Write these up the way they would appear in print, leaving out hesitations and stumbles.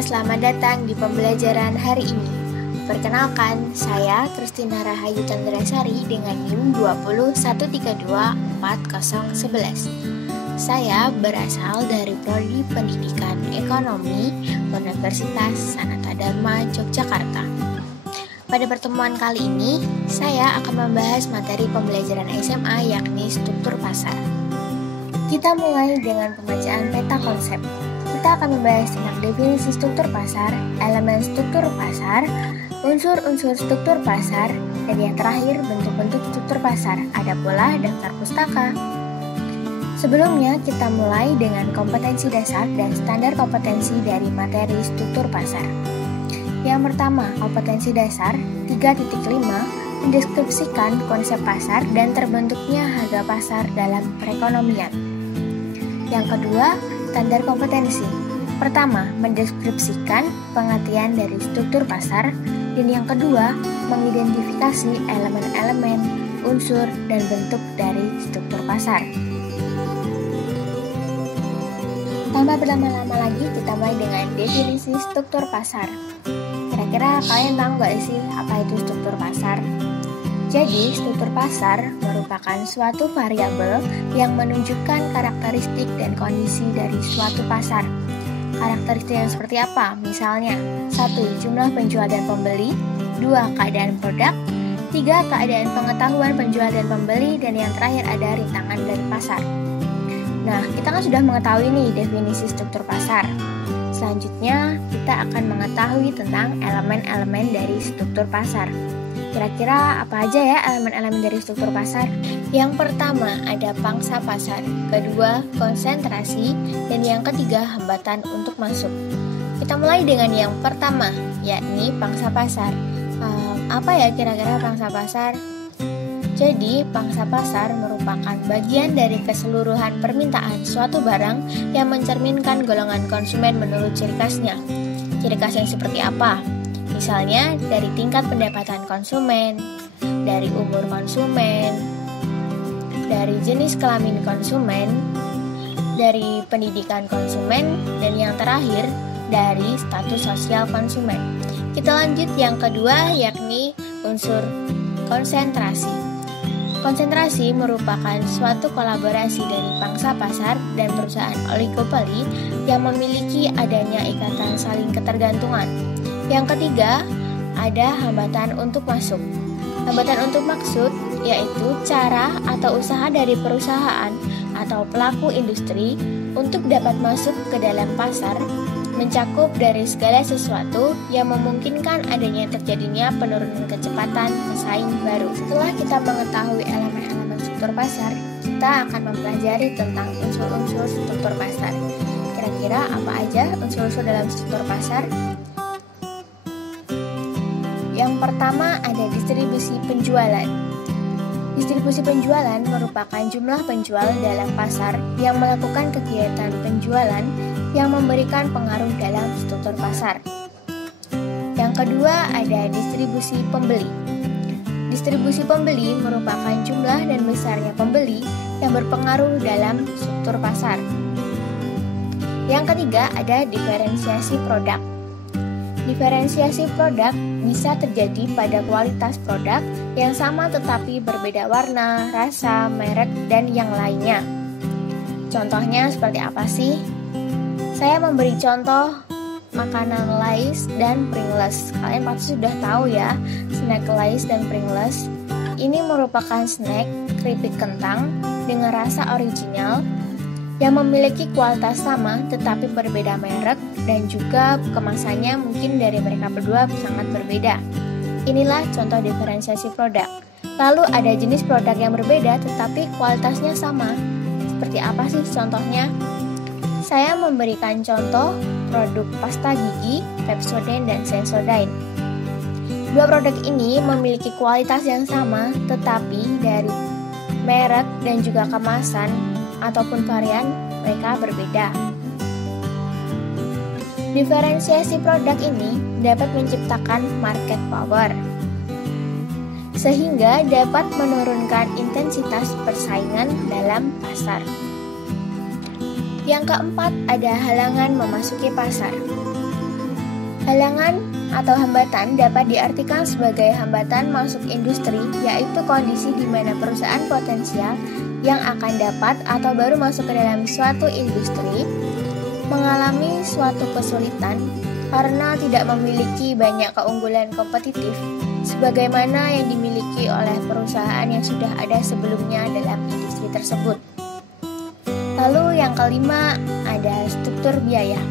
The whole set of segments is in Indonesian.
selamat datang di pembelajaran hari ini. Perkenalkan, saya Kristina Rahayu Chandrasari dengan NIM 201324011. Saya berasal dari Prodi Pendidikan Ekonomi Universitas Sanata Dharma Yogyakarta. Pada pertemuan kali ini, saya akan membahas materi pembelajaran SMA yakni struktur pasar. Kita mulai dengan pembacaan peta konsep. Kita akan membahas tentang definisi struktur pasar, elemen struktur pasar, unsur-unsur struktur pasar, dan yang terakhir bentuk-bentuk struktur pasar. Ada pula daftar pustaka. Sebelumnya kita mulai dengan kompetensi dasar dan standar kompetensi dari materi struktur pasar. Yang pertama, kompetensi dasar 3.5 mendeskripsikan konsep pasar dan terbentuknya harga pasar dalam perekonomian. Yang kedua, standar kompetensi. Pertama, mendeskripsikan pengertian dari struktur pasar, dan yang kedua, mengidentifikasi elemen-elemen, unsur, dan bentuk dari struktur pasar. Tanpa berlama-lama lagi, kita mulai dengan definisi struktur pasar. Kira-kira kalian tahu nggak sih apa itu struktur pasar? Jadi, struktur pasar merupakan suatu variabel yang menunjukkan karakteristik dan kondisi dari suatu pasar. Karakteristik yang seperti apa? Misalnya, 1. Jumlah penjual dan pembeli, 2. Keadaan produk, 3. Keadaan pengetahuan penjual dan pembeli, dan yang terakhir ada rintangan dari pasar. Nah, kita kan sudah mengetahui nih definisi struktur pasar. Selanjutnya, kita akan mengetahui tentang elemen-elemen dari struktur pasar. Kira-kira apa aja ya elemen-elemen dari struktur pasar? Yang pertama ada pangsa pasar, kedua konsentrasi, dan yang ketiga hambatan untuk masuk. Kita mulai dengan yang pertama, yakni pangsa pasar. Apa ya kira-kira pangsa pasar? Jadi, pangsa pasar merupakan bagian dari keseluruhan permintaan suatu barang yang mencerminkan golongan konsumen menurut ciri khasnya. Ciri khas yang seperti apa? Misalnya dari tingkat pendapatan konsumen, dari umur konsumen, dari jenis kelamin konsumen, dari pendidikan konsumen, dan yang terakhir dari status sosial konsumen. Kita lanjut yang kedua yakni unsur konsentrasi. Konsentrasi merupakan suatu kolaborasi dari pangsa pasar dan perusahaan oligopoli yang memiliki adanya ikatan saling ketergantungan. Yang ketiga, ada hambatan untuk masuk. Hambatan untuk maksud yaitu cara atau usaha dari perusahaan atau pelaku industri untuk dapat masuk ke dalam pasar, mencakup dari segala sesuatu yang memungkinkan adanya terjadinya penurunan kecepatan pesaing baru. Setelah kita mengetahui elemen-elemen struktur pasar, kita akan mempelajari tentang unsur-unsur struktur pasar. Kira-kira apa aja unsur-unsur dalam struktur pasar? Yang pertama ada distribusi penjualan. Distribusi penjualan merupakan jumlah penjual dalam pasar yang melakukan kegiatan penjualan yang memberikan pengaruh dalam struktur pasar. Yang kedua ada distribusi pembeli. Distribusi pembeli merupakan jumlah dan besarnya pembeli yang berpengaruh dalam struktur pasar. Yang ketiga ada diferensiasi produk. Diferensiasi produk bisa terjadi pada kualitas produk yang sama tetapi berbeda warna, rasa, merek, dan yang lainnya. Contohnya seperti apa sih? Saya memberi contoh makanan Lay's dan Pringles. Kalian pasti sudah tahu ya, snack Lay's dan Pringles. Ini merupakan snack keripik kentang dengan rasa original yang memiliki kualitas sama tetapi berbeda merek dan juga kemasannya mungkin dari mereka berdua sangat berbeda. Inilah contoh diferensiasi produk. Lalu ada jenis produk yang berbeda tetapi kualitasnya sama. Seperti apa sih contohnya? Saya memberikan contoh produk pasta gigi, Pepsodent dan Sensodyne. Dua produk ini memiliki kualitas yang sama tetapi dari merek dan juga kemasan ataupun varian mereka berbeda. Diferensiasi produk ini dapat menciptakan market power sehingga dapat menurunkan intensitas persaingan dalam pasar. Yang keempat ada halangan memasuki pasar. Halangan atau hambatan dapat diartikan sebagai hambatan masuk industri, yaitu kondisi di mana perusahaan potensial yang akan dapat atau baru masuk ke dalam suatu industri mengalami suatu kesulitan karena tidak memiliki banyak keunggulan kompetitif sebagaimana yang dimiliki oleh perusahaan yang sudah ada sebelumnya dalam industri tersebut. Lalu yang kelima ada struktur biaya.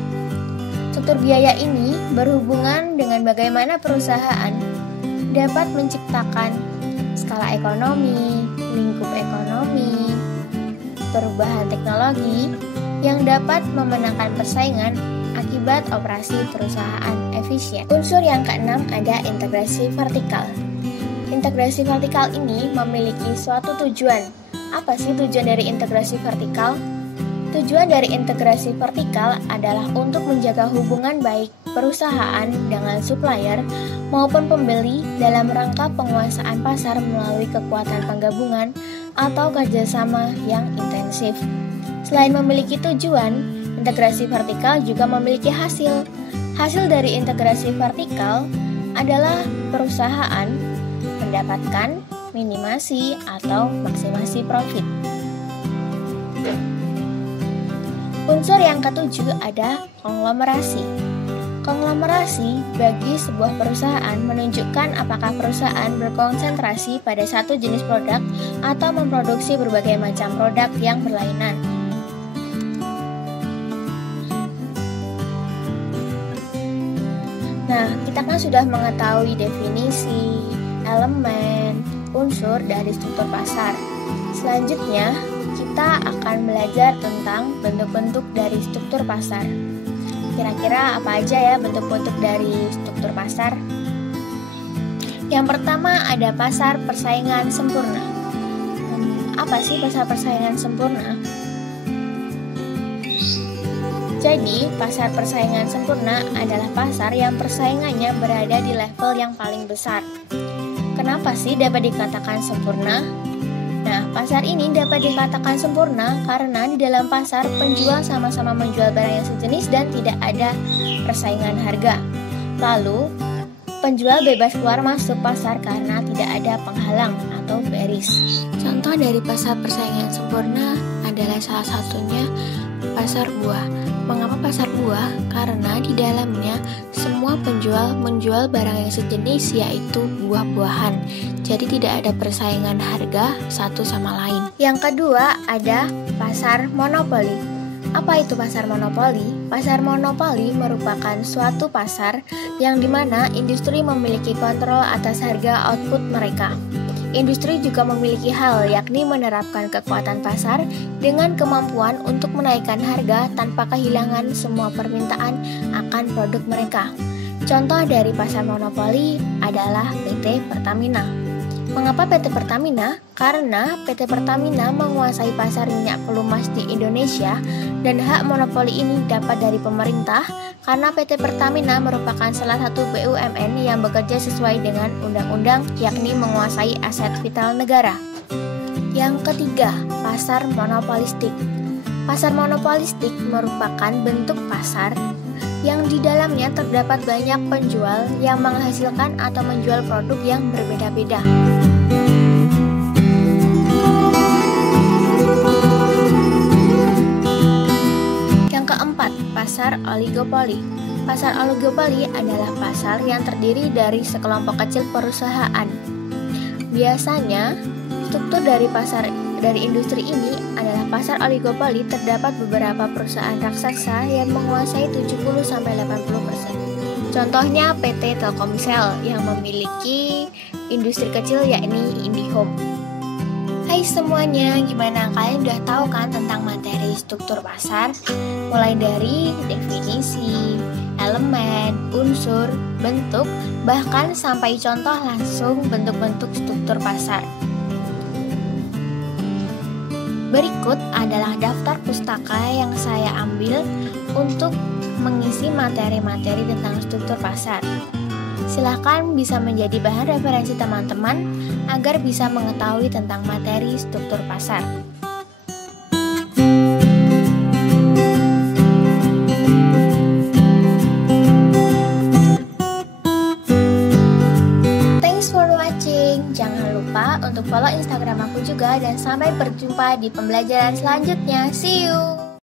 Struktur biaya ini berhubungan dengan bagaimana perusahaan dapat menciptakan skala ekonomi, lingkup ekonomi, perubahan teknologi yang dapat memenangkan persaingan akibat operasi perusahaan efisien. Unsur yang keenam ada integrasi vertikal. Integrasi vertikal ini memiliki suatu tujuan. Apa sih tujuan dari integrasi vertikal? Tujuan dari integrasi vertikal adalah untuk menjaga hubungan baik perusahaan dengan supplier maupun pembeli dalam rangka penguasaan pasar melalui kekuatan penggabungan atau kerjasama yang intensif. Selain memiliki tujuan, integrasi vertikal juga memiliki hasil. Hasil dari integrasi vertikal adalah perusahaan mendapatkan minimasi atau maksimasi profit. Unsur yang ketujuh ada konglomerasi. Konglomerasi bagi sebuah perusahaan menunjukkan apakah perusahaan berkonsentrasi pada satu jenis produk atau memproduksi berbagai macam produk yang berlainan. Nah, kita kan sudah mengetahui definisi, elemen, unsur dari struktur pasar. Selanjutnya, kita akan belajar tentang bentuk-bentuk dari struktur pasar. Kira-kira apa aja ya bentuk-bentuk dari struktur pasar? Yang pertama ada pasar persaingan sempurna. Apa sih pasar persaingan sempurna? Jadi, pasar persaingan sempurna adalah pasar yang persaingannya berada di level yang paling besar. Kenapa sih dapat dikatakan sempurna? Nah, pasar ini dapat dikatakan sempurna karena di dalam pasar penjual sama-sama menjual barang yang sejenis dan tidak ada persaingan harga. Lalu, penjual bebas keluar masuk pasar karena tidak ada penghalang atau barriers. Contoh dari pasar persaingan sempurna adalah salah satunya pasar buah. Mengapa pasar buah? Karena di dalamnya semua penjual menjual barang yang sejenis, yaitu buah-buahan. Jadi tidak ada persaingan harga satu sama lain. Yang kedua ada pasar monopoli. Apa itu pasar monopoli? Pasar monopoli merupakan suatu pasar yang dimana industri memiliki kontrol atas harga output mereka. Industri juga memiliki hal yakni menerapkan kekuatan pasar dengan kemampuan untuk menaikkan harga tanpa kehilangan semua permintaan akan produk mereka. Contoh dari pasar monopoli adalah PT Pertamina. Mengapa PT Pertamina? Karena PT Pertamina menguasai pasar minyak pelumas di Indonesia dan hak monopoli ini dapat dari pemerintah karena PT Pertamina merupakan salah satu BUMN yang bekerja sesuai dengan undang-undang yakni menguasai aset vital negara. Yang ketiga, pasar monopolistik. Pasar monopolistik merupakan bentuk pasar yang di dalamnya terdapat banyak penjual yang menghasilkan atau menjual produk yang berbeda-beda. Yang keempat, pasar oligopoli. Pasar oligopoli adalah pasar yang terdiri dari sekelompok kecil perusahaan. Biasanya, struktur dari industri ini adalah pasar oligopoli. Terdapat beberapa perusahaan raksasa yang menguasai 70-80%. Contohnya PT Telkomsel yang memiliki industri kecil yakni IndiHome. Hai semuanya, gimana? Kalian udah tahu kan tentang materi struktur pasar? Mulai dari definisi, elemen, unsur, bentuk, bahkan sampai contoh langsung bentuk-bentuk struktur pasar. Berikut adalah daftar pustaka yang saya ambil untuk mengisi materi-materi tentang struktur pasar. Silahkan bisa menjadi bahan referensi teman-teman agar bisa mengetahui tentang materi struktur pasar. Jangan lupa untuk follow Instagram aku juga dan sampai berjumpa di pembelajaran selanjutnya. See you!